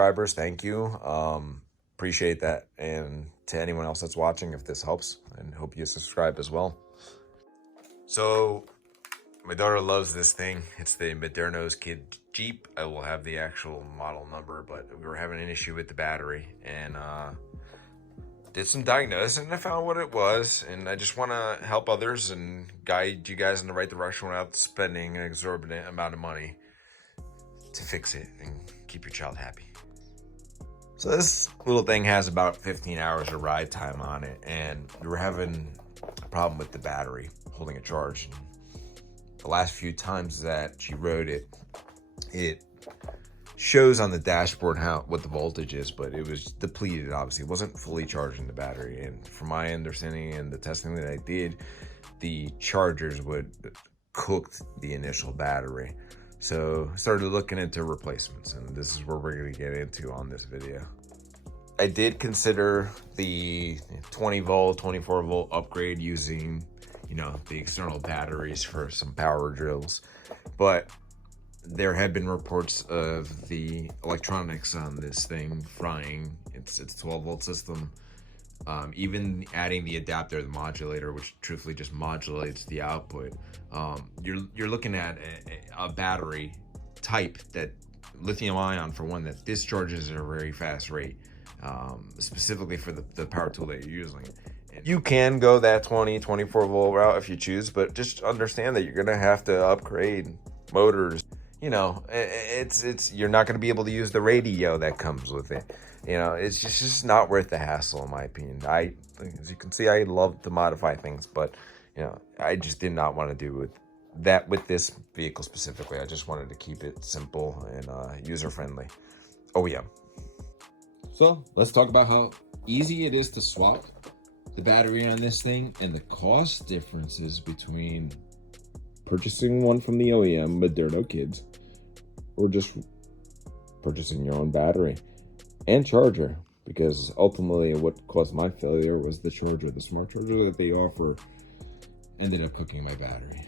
subscribers, thank you. Appreciate that. And to anyone else that's watching, if this helps, and hope you subscribe as well. So my daughter loves this thing. It's the Moderno's Kid Jeep. I will have the actual model number, but we were having an issue with the battery, and did some diagnosing, and I found what it was. And I just want to help others and guide you guys in the right direction without spending an exorbitant amount of money to fix it and keep your child happy. So this little thing has about 15 hours of ride time on it, and we were having a problem with the battery holding a charge. The last few times that she rode it, it shows on the dashboard what the voltage is, but it was depleted. Obviously, it wasn't fully charging the battery. And from my understanding and the testing that I did, the chargers would cook the initial battery. So I started looking into replacements, and this is where we're going to get into on this video. I did consider the 20 volt, 24 volt upgrade using, the external batteries for some power drills, but there had been reports of the electronics on this thing frying. It's a 12 volt system. Even adding the adapter, the modulator, which truthfully just modulates the output, you're looking at a battery type that lithium ion, for one, that discharges at a very fast rate, specifically for the power tool that you're using. And you can go that 24 volt route if you choose, but just understand that you're gonna have to upgrade motors. It's you're not going to be able to use the radio that comes with it. It's just not worth the hassle, in my opinion. As you can see, I love to modify things, but I just did not want to do with this vehicle specifically. I just wanted to keep it simple and user friendly. OEM. So let's talk about how easy it is to swap the battery on this thing and the cost differences between purchasing one from the OEM Moderno Kids, or just purchasing your own battery and charger, because ultimately what caused my failure was the charger. The smart charger that they offer ended up cooking my battery.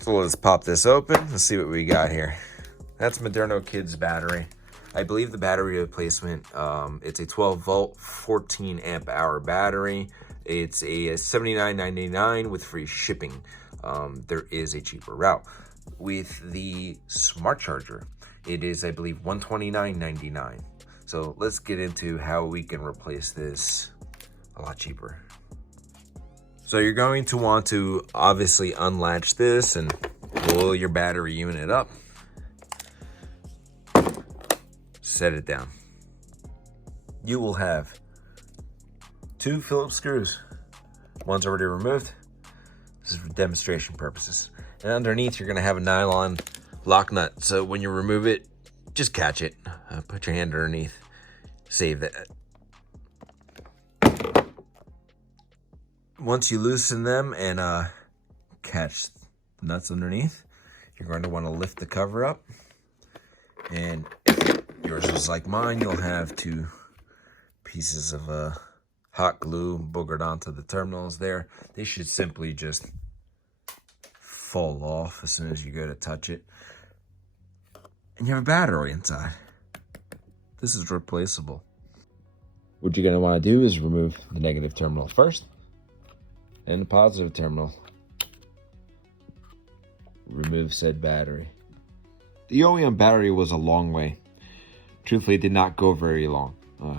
So let's pop this open. Let's see what we got here. That's Moderno Kids battery. I believe the battery replacement, it's a 12 volt, 14 amp hour battery. It's a $79.99 with free shipping. There is a cheaper route. With the smart charger, it is, I believe, $129.99. So let's get into how we can replace this a lot cheaper. So you're going to want to obviously unlatch this and pull your battery unit up. Set it down. You will have 2 Phillips screws. One's already removed. This is for demonstration purposes. And underneath, you're going to have a nylon lock nut. So when you remove it, just catch it. Put your hand underneath. Save that. Once you loosen them and catch the nuts underneath, you're going to want to lift the cover up. And if yours is like mine, you'll have 2 pieces of hot glue boogered onto the terminals there. They should simply just fall off as soon as you go to touch it. And you have a battery inside. This is replaceable. What you're going to want to do is remove the negative terminal first and the positive terminal. Remove said battery. The OEM battery was a long way. Truthfully, it did not go very long.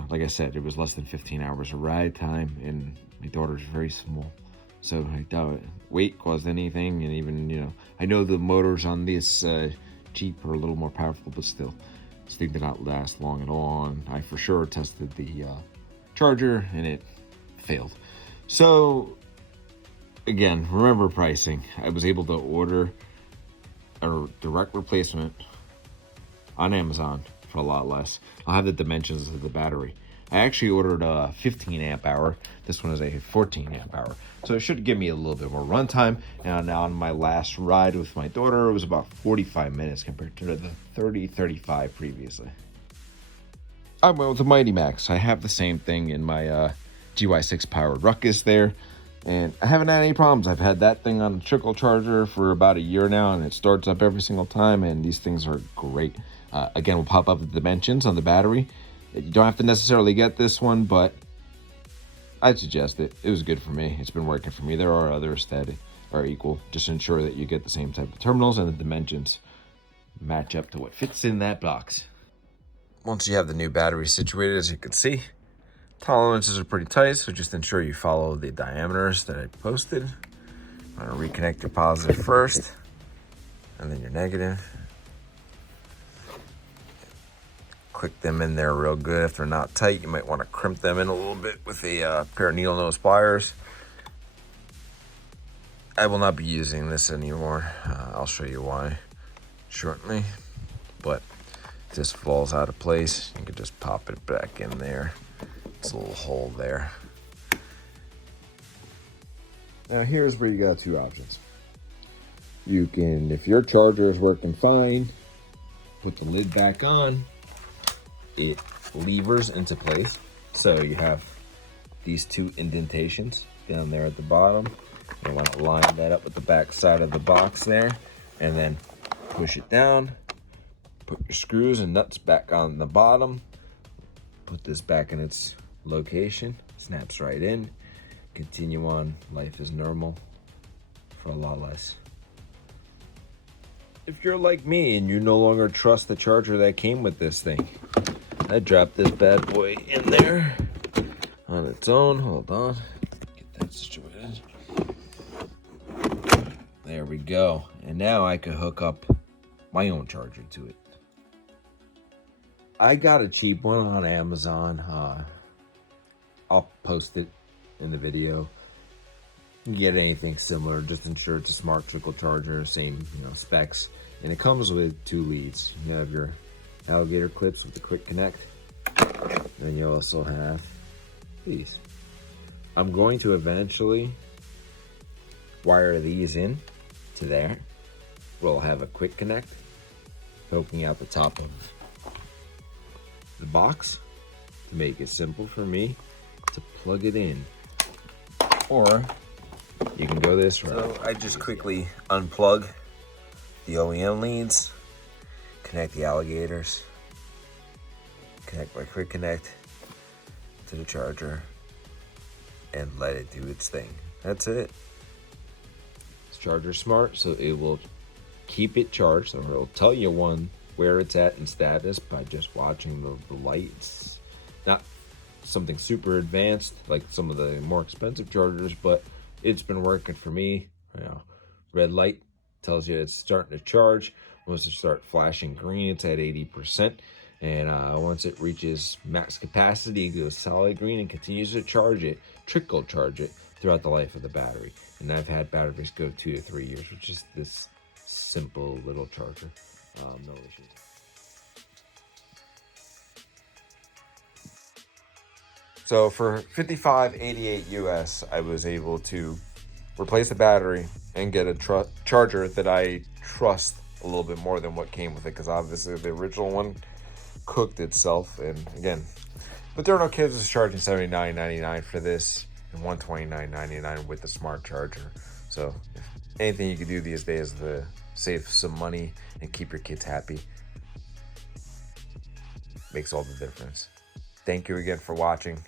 Like I said, it was less than 15 hours of ride time, and my daughter's very small. So I doubt weight caused anything, and even, I know the motors on this Jeep are a little more powerful, but still, this thing did not last long at all. And I for sure tested the charger, and it failed. So, again, remember pricing. I was able to order a direct replacement on Amazon for a lot less. I'll have the dimensions of the battery. I actually ordered a 15 amp hour. This one is a 14 amp hour. So it should give me a little bit more runtime. And on my last ride with my daughter, it was about 45 minutes compared to the 35 previously. I went with the Mighty Max. I have the same thing in my GY6 powered Ruckus there. And I haven't had any problems. I've had that thing on a trickle charger for about a year now, and it starts up every single time, and these things are great. Again, we'll pop up the dimensions on the battery. You don't have to necessarily get this one, but I'd suggest it. It was good for me. It's been working for me. There are others that are equal. Just ensure that you get the same type of terminals and the dimensions match up to what fits in that box. Once you have the new battery situated, as you can see, tolerances are pretty tight, so just ensure you follow the diameters that I posted. I'm gonna reconnect your positive first, and then your negative. Click them in there real good. If they're not tight, you might want to crimp them in a little bit with a pair of needle nose pliers. I will not be using this anymore. I'll show you why shortly, but if this falls out of place, you can just pop it back in there. It's a little hole there. Now here's where you got two options. You can, if your charger is working fine, put the lid back on. It levers into place. So you have these two indentations down there at the bottom. You want to line that up with the back side of the box there, and then push it down. Put your screws and nuts back on the bottom. Put this back in its location. Snaps right in. Continue on. Life is normal for a lot less. If you're like me and you no longer trust the charger that came with this thing, I dropped this bad boy in there on its own. Hold on. Get that situated. There we go. And now I could hook up my own charger to it. I got a cheap one on Amazon. I'll post it in the video. You can get anything similar. Just ensure it's a smart trickle charger, same specs. And it comes with two leads. You have your alligator clips with the quick connect. Then you also have these. I'm going to eventually wire these in to there. We'll have a quick connect poking out the top of the box to make it simple for me to plug it in. Or you can go this route. So I just quickly unplug the OEM leads, connect the alligators, connect my quick connect to the charger, and let it do its thing. That's it. This charger's smart, so it will keep it charged, or it'll tell you where it's at in status by just watching the lights. Not something super advanced like some of the more expensive chargers, but it's been working for me. Red light tells you it's starting to charge. Once it starts flashing green, it's at 80%. And once it reaches max capacity, it goes solid green and continues to charge it, trickle charge it throughout the life of the battery. And I've had batteries go 2 to 3 years, which is this simple little charger. No issues. So for $55.88 US, I was able to replace the battery and get a charger that I trust a little bit more than what came with it, because obviously the original one cooked itself. And again, Moderno Kids is charging $79.99 for this and $129.99 with the smart charger. So if anything you can do these days to save some money and keep your kids happy, makes all the difference. Thank you again for watching.